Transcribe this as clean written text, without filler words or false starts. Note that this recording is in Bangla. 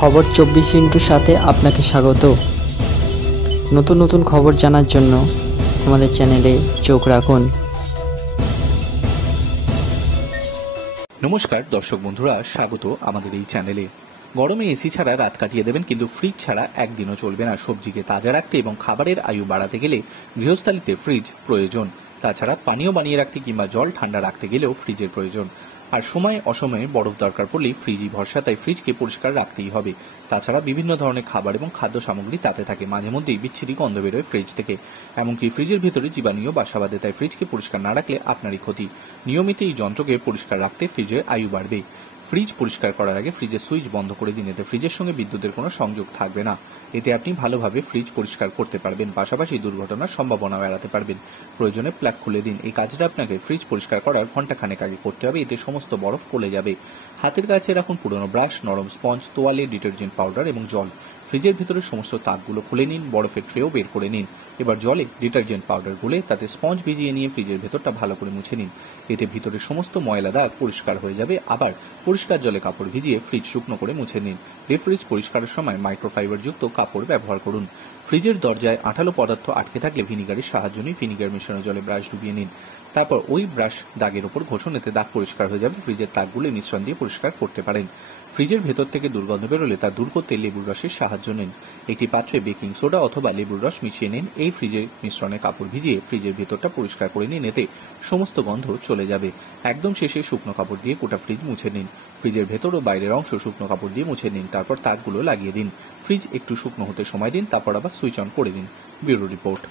খবর 24 সাথে আপনাকে স্বাগত। নতুন নতুন খবর জানার জন্য আমাদের চ্যানেলে চোখ রাখুন। নমস্কার দর্শক বন্ধুরা, স্বাগত আমাদের এই চ্যানেলে। গরমে এসি ছাড়া রাত কাটিয়ে দেবেন, কিন্তু ফ্রিজ ছাড়া একদিনও চলবে না। সবজিকে তাজা রাখতে এবং খাবারের আয়ু বাড়াতে গেলে গৃহস্থালিতে ফ্রিজ প্রয়োজন। তাছাড়া পানীয় বানিয়ে রাখতে কিংবা জল ঠান্ডা রাখতে গেলেও ফ্রিজের প্রয়োজন। আর সময় অসময়ে বরফ দরকার পড়লেই ফ্রিজই ভরসা, তাই ফ্রিজকে পরিষ্কার রাখতেই হবে। তাছাড়া বিভিন্ন ধরনের খাবার এবং খাদ্য সামগ্রী তাতে থাকে, মাঝে মধ্যেই বিচ্ছিরি গন্ধ বেরোয় ফ্রিজ থেকে। এমনকি ফ্রিজের ভেতরে জীবাণুও বাসা বাঁধে, তাই ফ্রিজকে পরিষ্কার না রাখলে আপনারই ক্ষতি। নিয়মিত এই যন্ত্রকে পরিষ্কার রাখতে ফ্রিজের আয়ু বাড়বে। ফ্রিজ পরিষ্কার করার আগে ফ্রিজের সুইচ বন্ধ করে দিন, এতে ফ্রিজের সঙ্গে বিদ্যুতের কোনো সংযোগ থাকবে না। এতে আপনি ভালোভাবে ফ্রিজ পরিষ্কার করতে পারবেন, পাশাপাশি দুর্ঘটনার সম্ভাবনাও এড়াতে পারবেন। প্রয়োজনে প্লাগ খুলে দিন। এই কাজটা আপনাকে ফ্রিজ পরিষ্কার করার ঘন্টাখানেক আগে করতে হবে, এতে সমস্ত বরফ গলে যাবে। হাতের কাছে রাখুন পুরনো ব্রাশ, নরম স্পঞ্জ, তোয়ালে, ডিটারজেন্ট পাউডার এবং জল। ফ্রিজের ভিতরে সমস্ত তাকগুলো খুলে নিন, বরফের ট্রেও বের করে নিন। এবার জলে ডিটারজেন্ট পাউডার গুলে তাতে স্পঞ্জ ভিজিয়ে নিয়ে ফ্রিজের ভেতরটা ভালো করে মুছে নিন। এতে ভিতরে সমস্ত ময়লা দাগ পরিষ্কার হয়ে যাবে। আবার পরিষ্কার জলে কাপড় ভিজিয়ে ফ্রিজ শুকনো করে মুছে নিন। ডিপ ফ্রিজ পরিষ্কারের সময় মাইক্রোফাইবার যুক্ত কাপড় ব্যবহার করুন। ফ্রিজের দরজায় আঠালো পদার্থ আটকে থাকলে ভিনিগারের সাহায্য নিয়ে ভিনিগার মেশানো জলে ব্রাশ ডুবিয়ে নিন। তারপর ওই ব্রাশ দাগের উপর ঘষুন, এতে দাগ পরিষ্কার হয়ে যাবে। ফ্রিজের তাকগুলো মিশ্রণ দিয়ে পরিষ্কার করতে পারেন। ফ্রিজের ভেতর থেকে দুর্গন্ধ বেরোলে তা দূর করতে লেবুর রসের সাহায্য নিন। একটি পাত্রে বেকিং সোডা অথবা লেবুর রস মিশিয়ে নিন। এই ফ্রিজের মিশ্রণে কাপড় ভিজিয়ে ফ্রিজের ভেতরটা পরিষ্কার করে নিন, এতে সমস্ত গন্ধ চলে যাবে। একদম শেষে শুকনো কাপড় দিয়ে গোটা ফ্রিজ মুছে নিন। ফ্রিজের ভেতর ও বাইরের অংশ শুকনো কাপড় দিয়ে মুছে নিন। তারপর তাকগুলো লাগিয়ে দিন। ফ্রিজ একটু শুকনো হতে সময় দিন, তারপর আবার সুইচ অন করে দিন। Bureau report.